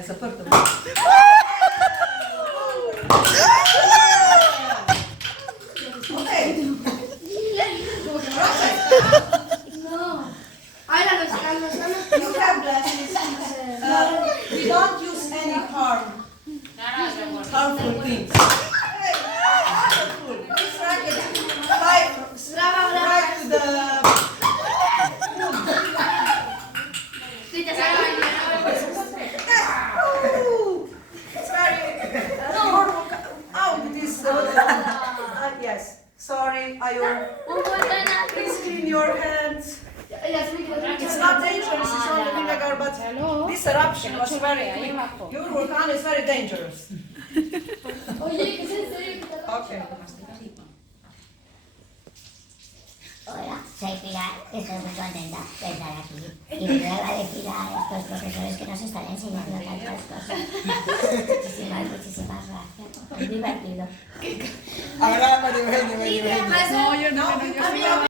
I support them. Okay. No. Ay, los You have glasses. We don't use any harmful things. Hey, harmful. This racket, right to the It's very. It is. Yes. Sorry, please clean your hands. It's not dangerous, it's only vinegar, but this eruption was very quick. Your volcano is very dangerous. Okay. Hola, soy Pilar, estoy muy contenta de estar aquí y prueba de Pilar a estos profesores que nos están enseñando tantas cosas. Muchísimas gracias. Es divertido. Ahora, bueno. No, yo no.